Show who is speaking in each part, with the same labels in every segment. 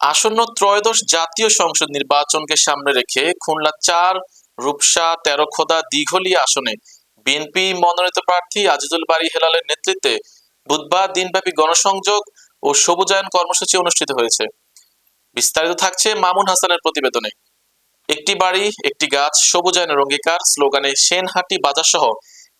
Speaker 1: আসন্ন ত্রয়োদশ জাতীয় সংসদ নির্বাচনকে সামনে রেখে খুলনা চার, রূপসা তেরোখোদা দিঘলিয়া আসনে বিএনপি মনোনীত প্রার্থী আজিজুল বাড়ি হেলালের নেতৃত্বে বুধবার দিনব্যাপী গণসংযোগ ও সবুজায়ন কর্মসূচি অনুষ্ঠিত হয়েছে। বিস্তারিত থাকছে মামুন হাসানের প্রতিবেদনে। একটি বাড়ি, একটি গাছ, সবুজায়নের অঙ্গীকার, স্লোগানে সেনহাটি বাজার সহ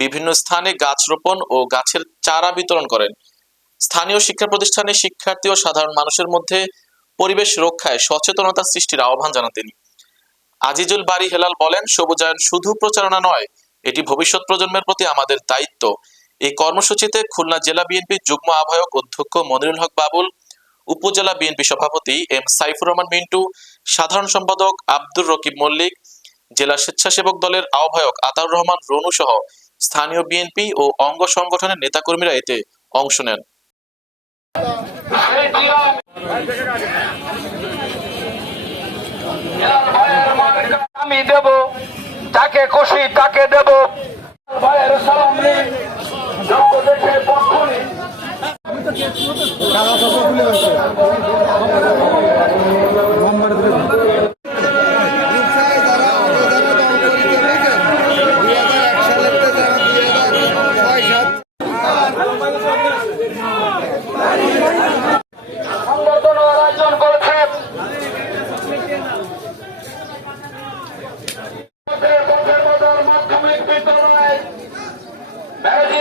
Speaker 1: বিভিন্ন স্থানে গাছ রোপণ ও গাছের চারা বিতরণ করেন। স্থানীয় শিক্ষা প্রতিষ্ঠানে শিক্ষার্থী ও সাধারণ মানুষের মধ্যে পরিবেশ রক্ষায় সচেতনতা সৃষ্টির আহ্বান জানান তিনি। আজিজুল বাড়ি হেলাল বলেন, সবুজায়ন শুধু প্রচারণা নয়, এটি ভবিষ্যৎ প্রজন্মের প্রতি আমাদের দায়িত্ব। এই কর্মসূচিতে খুলনা জেলা বিএনপির যুগ্ম আহ্বায়ক অধ্যক্ষ মনিরুল হক বাবুল, উপজেলা বিএনপি সভাপতি এম সাইফুর রহমান মিন্টু, সাধারণ সম্পাদক আব্দুর রকিব মল্লিক, জেলা স্বেচ্ছাসেবক দলের আহ্বায়ক আতাউর রহমান রনু সহ স্থানীয় বিএনপি ও অঙ্গ সংগঠনের নেতাকর্মীরা এতে অংশ নেন।
Speaker 2: আমি দেব তাকে খুশি তাকে দেব। ভাইয়ের সালাম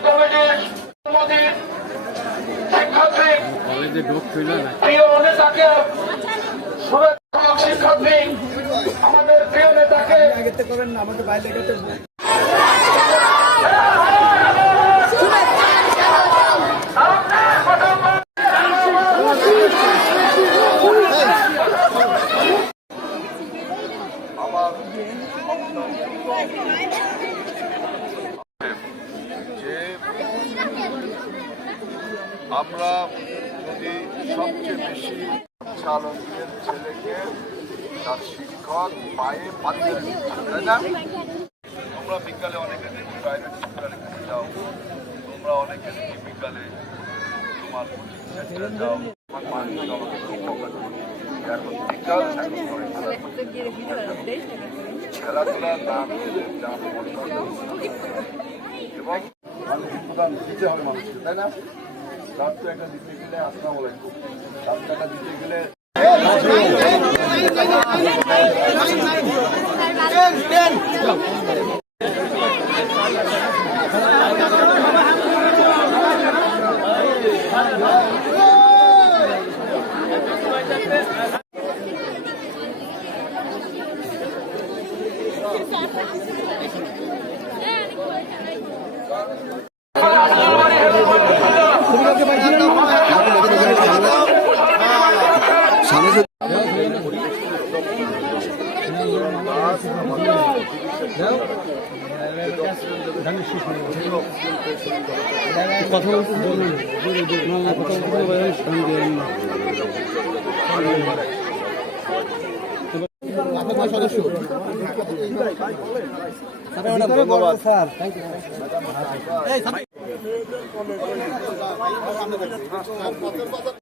Speaker 2: কমিটির মোদীর শিক্ষার্থী প্রিয় নেতাকে শুভেচ্ছা শিক্ষার্থী আমাদের প্রিয় নেতাকে
Speaker 3: যে আমরা যদি সবচেয়ে বেশি চালকের ছেলেকে তার শিক্ষক পায়ে পাঠিয়ে দিচ্ছি তাই না? তোমরা বিকালে অনেকে দেখি প্রাইভেট সেক্টরে যাও। তোমরা অনেকে দেখি বিকালে তোমার কোচিং সেন্টারে যাও। এবং মানুষের দিতে হবে মানুষকে, তাই না? রাত তো একটা দিতে গেলে আসসালাম আলাইকুম। রাত টাকা দিতে গেলে আমাদের কলেজের
Speaker 4: সবাই এদিকে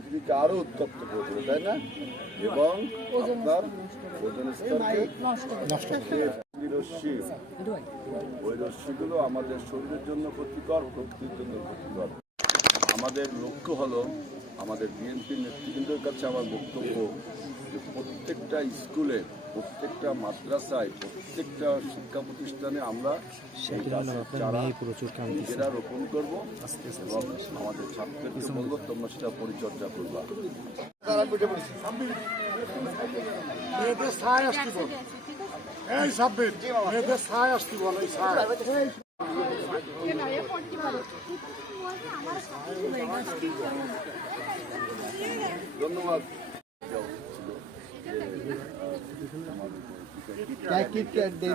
Speaker 3: পৃথিবীকে আরও উত্তপ্ত করে তাই না? এবং আপনার ওজন স্তরকে রশ্মি ওই রশ্মিগুলো আমাদের শরীরের জন্য ক্ষতিকর প্রকৃতির জন্য ক্ষতিকর। আমাদের লক্ষ্য হলো আমাদের বিএনপি নেতৃবৃন্দের কাছে আমার বক্তব্য যে প্রত্যেকটা স্কুলে প্রত্যেকটা মাদ্রাসায় প্রত্যেকটা শিক্ষা প্রতিষ্ঠানে আমরা সেই চারা নিজেরা রোপণ করব এবং আমাদের ছাত্রদেরকে বলব তোমরা সেটা পরিচর্যা করবা।
Speaker 5: মেয়েদের ছায় এই সাব্বির মেয়েদের ছায় আসতে বল এই ছায়
Speaker 3: ধন্যবাদ।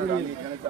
Speaker 4: মিল্ক